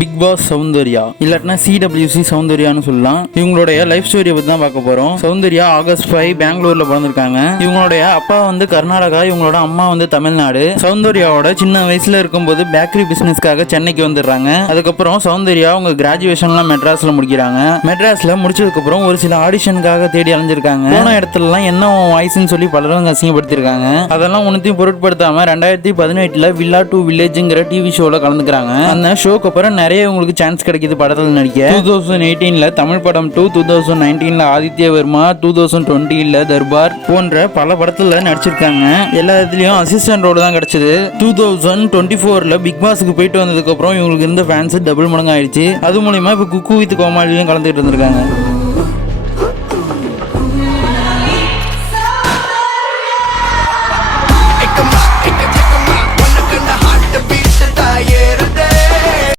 Big pass Soundarya இல்லாட்டினா CWC சௌந்தர்யான்னு சொல்லலாம். இவங்களுடைய லைஃப் ஸ்டோரியை பற்றி தான் பார்க்க போகிறோம். சௌந்தர்யா ஆகஸ்ட் 5 பெங்களூர்ல பிறந்திருக்காங்க. இவங்களுடைய அப்பா வந்து கர்நாடகா, இவங்களோட அம்மா வந்து தமிழ்நாடு. சௌந்தர்யாவோட சின்ன வயசுல இருக்கும்போது பேக்கரி பிசினஸ்க்காக சென்னைக்கு வந்துடுறாங்க. அதுக்கப்புறம் சௌந்தர்யா அவங்க கிராஜுவேஷன்லாம் மெட்ராஸ்ல முடிக்கிறாங்க. மெட்ராஸ்ல முடிச்சதுக்கு அப்புறம் ஒரு சில ஆடிஷனுக்காக தேடி அலைஞ்சிருக்காங்க. போன இடத்துலலாம் என்ன வாய்ஸ்ன்னு சொல்லி பலரும் அசிங்கப்படுத்திருக்காங்க. அதெல்லாம் ஒன்னுத்தையும் பொருட்படுத்தாம 2018 வில்லா டு வில்லேஜ்ங்கிற டிவி ஷோல கலந்துக்கிறாங்க. அந்த ஷோக்கு அப்புறம் நிறைய உங்களுக்கு சான்ஸ் கிடைக்குது படத்தில் நடிக்க. 2018 தமிழ் படம் 2, 2019 ஆதித்ய வர்மா, 2020 தர்பார் போன்ற பல படத்துல நடிச்சிருக்காங்க. எல்லா இடத்துலயும் அசிஸ்டன்ட் ரோல் தான் கிடைச்சது. 2024 பிக் பாஸ்க்கு போயிட்டு வந்ததுக்கு அப்புறம் இவங்களுக்கு இருந்த ஃபேன்ஸ் டபுள் மடங்கு ஆயிடுச்சு. அது மூலமா இப்ப குக்கு வித் கோமாளியும் கலந்துட்டு இருந்திருக்காங்க.